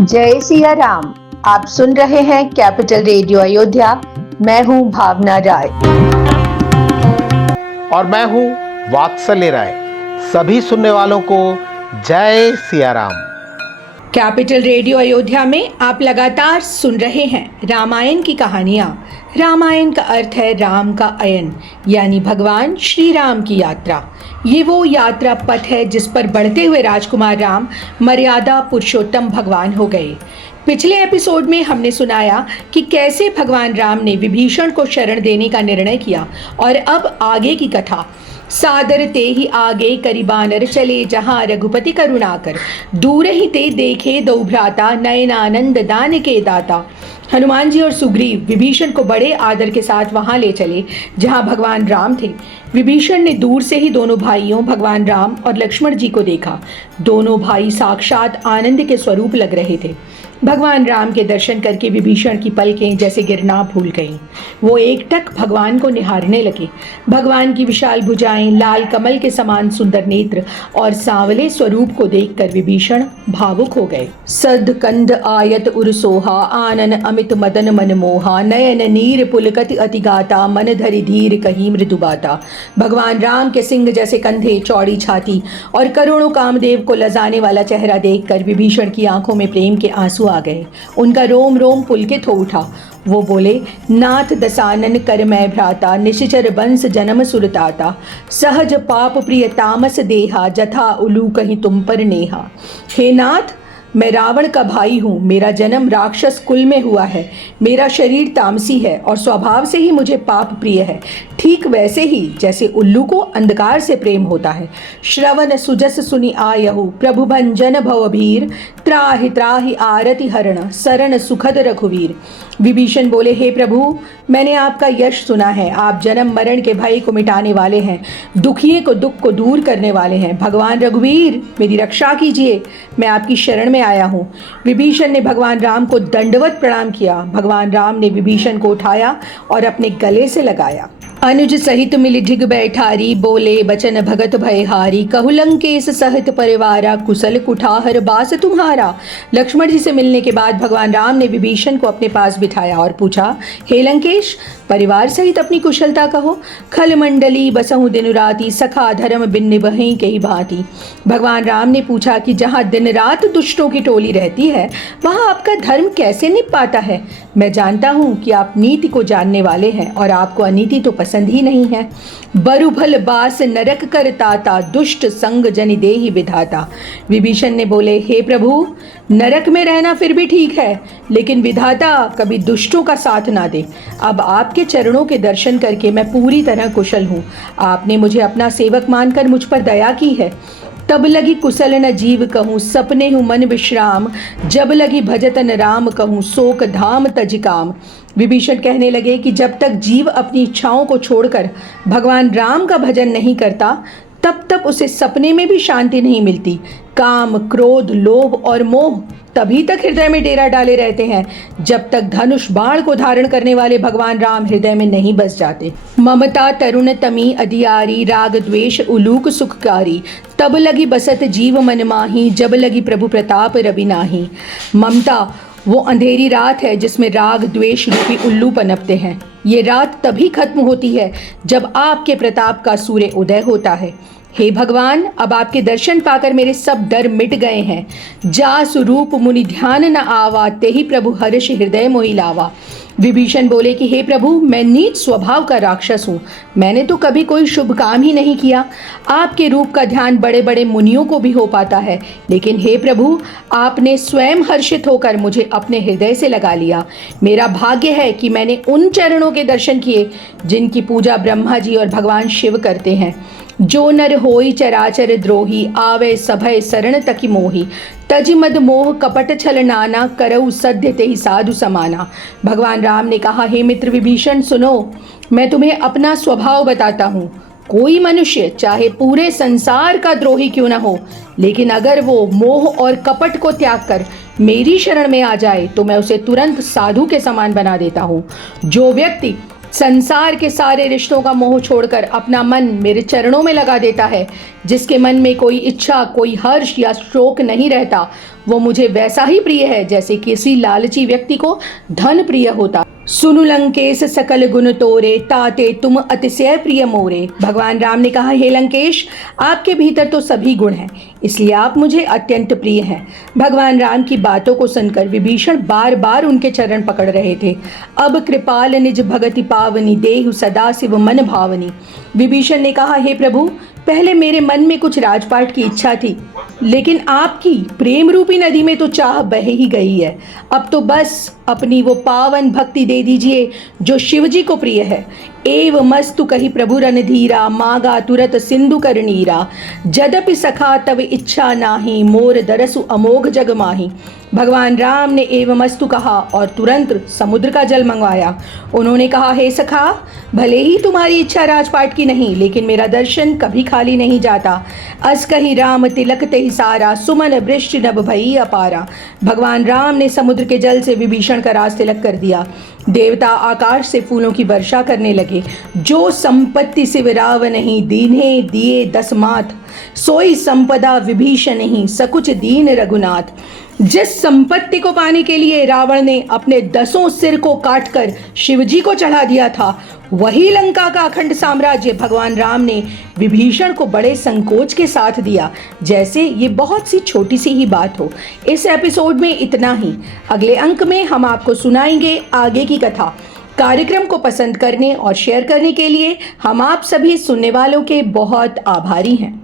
जय सिया राम। आप सुन रहे हैं कैपिटल रेडियो अयोध्या। मैं हूं भावना राय और मैं हूं वात्सल्य राय। सभी सुनने वालों को जय सिया राम। कैपिटल रेडियो अयोध्या में आप लगातार सुन रहे हैं रामायण की कहानियाँ। रामायण का अर्थ है राम का अयन, यानी भगवान श्री राम की यात्रा। ये वो यात्रा पथ है जिस पर बढ़ते हुए राजकुमार राम मर्यादा पुरुषोत्तम भगवान हो गए। पिछले एपिसोड में हमने सुनाया कि कैसे भगवान राम ने विभीषण को शरण देने का निर्णय किया, और अब आगे की कथा। सादर ते ही आगे करी बानर चले, जहाँ रघुपति करुणाकर दूर ही ते देखे दो भ्राता, नयन आनंद दान के दाता। हनुमान जी और सुग्रीव विभीषण को बड़े आदर के साथ वहां ले चले जहां भगवान राम थे। विभीषण ने दूर से ही दोनों भाइयों भगवान राम और लक्ष्मण जी को देखा। दोनों भाई साक्षात आनंद के स्वरूप लग रहे थे। भगवान राम के दर्शन करके विभीषण की पलकें जैसे गिरना भूल गईं। वो एकटक भगवान को निहारने लगे। भगवान की विशाल भुजाएं, लाल कमल के समान सुंदर नेत्र और सांवले स्वरूप को देखकर विभीषण भावुक हो गए। सद कंध आयत उरसोहा, आनन अमित मदन मन मोहा, नयन नीर पुलकति अति गाता, मन धरि धीर कही मृदु बाता। भगवान राम के सिंह जैसे कंधे, चौड़ी छाती और करोड़ों कामदेव को लजाने वाला चेहरा देखकर विभीषण की आंखों में प्रेम के आंसू आ गए। उनका रोम रोम पुलकित हो उठा। वो बोले, नाथ दसानन कर मैं भ्राता, निशिचर बंस जन्म सुरताता, सहज पाप प्रिय तामस देहा, जथा उलू कहीं तुम पर नेहा। हे नाथ, मैं रावण का भाई हूँ। मेरा जन्म राक्षस कुल में हुआ है। मेरा शरीर तामसी है और स्वभाव से ही मुझे पाप प्रिय है, ठीक वैसे ही जैसे उल्लू को अंधकार से प्रेम होता है। श्रवण सुजस सुनि आयहु, प्रभु भंजन भवभीर, त्राहि त्राहि आरति हरण, शरण सुखद रघुवीर। विभीषण बोले, हे प्रभु, मैंने आपका यश सुना है। आप जन्म मरण के भय को मिटाने वाले हैं, दुखिए को दुख को दूर करने वाले हैं। भगवान रघुवीर, मेरी रक्षा कीजिए, मैं आपकी शरण में आया हूँ। विभीषण ने भगवान राम को दंडवत प्रणाम किया। भगवान राम ने विभीषण को उठाया और अपने गले से लगाया। अनुज सहित मिली ढिग बैठारी, बोले बचन भगत भयहारी, कहु लंकेश सहित परिवारा, कुशल कुठार बास तुम्हारा। लक्ष्मण जी से मिलने के बाद भगवान राम ने विभीषण को अपने पास बिठाया और पूछा, हे लंकेश, परिवार सहित अपनी कुशलता कहो। खल मंडली बसहु दिन राती, सखा धर्म बिन निभहि कही भांति। भगवान राम ने पूछा कि जहाँ दिन रात दुष्टों की टोली रहती है, वहाँ आपका धर्म कैसे निभ पाता है। मैं जानता हूँ कि आप नीति को जानने वाले हैं और आपको अनीति तो पसंद ही नहीं है। बरुभल बास नरक कर ताता, दुष्ट संग जनि देहि विधाता। विभीषण ने बोले, हे प्रभु, नरक में रहना फिर भी ठीक है, लेकिन विधाता कभी दुष्टों का साथ ना दे। अब आपके चरणों के दर्शन करके मैं पूरी तरह कुशल हूँ। आपने मुझे अपना सेवक मानकर मुझ पर दया की है। तब लगी कुशल न जीव कहूँ, सपने हूँ मन विश्राम, जब लगी भजतन राम कहूँ, शोक धाम तज काम। विभीषण कहने लगे कि जब तक जीव अपनी इच्छाओं को छोड़कर भगवान राम का भजन नहीं करता, तब तक उसे सपने में भी शांति नहीं मिलती। काम, क्रोध, लोभ और मोह तभी तक हृदय में डेरा डाले रहते हैं जब तक धनुष बाण को धारण करने वाले भगवान राम हृदय में नहीं बस जाते। ममता तरुण तमी अधियारी, राग द्वेष उलूक सुखकारी, तब लगी बसत जीव मन माही, जब लगी प्रभु प्रताप रवि नाही। ममता वो अंधेरी रात है जिसमें राग द्वेष रूपी उल्लू पनपते हैं। ये रात तभी खत्म होती है जब आपके प्रताप का सूर्य उदय होता है। हे भगवान, अब आपके दर्शन पाकर मेरे सब डर मिट गए हैं। जा स्वरूप मुनि ध्यान न आवा, ते ही प्रभु हर्ष हृदय मोहि लावा। विभीषण बोले कि हे प्रभु, मैं नीच स्वभाव का राक्षस हूँ। मैंने तो कभी कोई शुभ काम ही नहीं किया। आपके रूप का ध्यान बड़े बड़े मुनियों को भी हो पाता है, लेकिन हे प्रभु, आपने स्वयं हर्षित होकर मुझे अपने हृदय से लगा लिया। मेरा भाग्य है कि मैंने उन चरणों के दर्शन किए जिनकी पूजा ब्रह्मा जी और भगवान शिव करते हैं। जो नर होई चराचर द्रोही, आवे सभय शरण तकी मोही, तज मद मोह कपट छल नाना, करऊ सद्य ते ही साधु समाना। भगवान राम ने कहा, हे मित्र विभीषण, सुनो, मैं तुम्हें अपना स्वभाव बताता हूँ। कोई मनुष्य चाहे पूरे संसार का द्रोही क्यों न हो, लेकिन अगर वो मोह और कपट को त्याग कर मेरी शरण में आ जाए तो मैं उसे तुरंत साधु के समान बना देता हूँ। जो व्यक्ति संसार के सारे रिश्तों का मोह छोड़कर अपना मन मेरे चरणों में लगा देता है। जिसके मन में कोई इच्छा, कोई हर्ष या शोक नहीं रहता, वो मुझे वैसा ही प्रिय है जैसे किसी लालची व्यक्ति को धन प्रिय होता। सुनु लंकेश सकल गुण तोरे, ताते तुम अतिशय प्रिय मोरे। भगवान राम ने कहा, हे लंकेश, आपके भीतर तो सभी गुण हैं, इसलिए आप मुझे अत्यंत प्रिय हैं। भगवान राम की बातों को सुनकर विभीषण बार बार उनके चरण पकड़ रहे थे। अब कृपाल निज भगति पावनी, देहु सदा शिव मन भावनी। विभीषण ने कहा, हे प्रभु, पहले मेरे मन में कुछ राजपाट की इच्छा थी, लेकिन आपकी प्रेम रूपी नदी में तो चाह बह ही गई है। अब तो बस अपनी वो पावन भक्ति दे दीजिए जो शिवजी को प्रिय है। एव मस्तु कही प्रभु रणधीरा, मागा तुरत सिंधु कर नीरा। जदपि सखा तव इच्छा नाही, मोर दरसु अमोघ जग माही। भगवान राम ने एवमस्तु कहा और तुरंत समुद्र का जल मंगवाया। उन्होंने कहा, हे सखा, भले ही तुम्हारी इच्छा राजपाट की नहीं, लेकिन मेरा दर्शन कभी खाली नहीं जाता। अस कही राम तिलक तेहि सारा, सुमन वृष्टि नभ भई अपारा। भगवान राम ने समुद्र के जल से विभीषण का राज तिलक कर दिया। देवता आकाश से फूलों की वर्षा करने लगे। जो संपत्ति शिव राव नहीं, दीन्हे दिए 10 माथ, सोई संपदा विभीषण नहीं, सकुच दीन रघुनाथ। जिस संपत्ति को पाने के लिए रावण ने अपने 10 सिर को काटकर शिवजी को चढ़ा दिया था, वही लंका का अखंड साम्राज्य भगवान राम ने विभीषण को बड़े संकोच के साथ दिया, जैसे ये बहुत सी छोटी सी ही बात हो। इस एपिसोड में इतना ही। अगले अंक में हम आपको सुनाएंगे आगे की कथा। कार्यक्रम को पसंद करने और शेयर करने के लिए हम आप सभी सुनने वालों के बहुत आभारी हैं।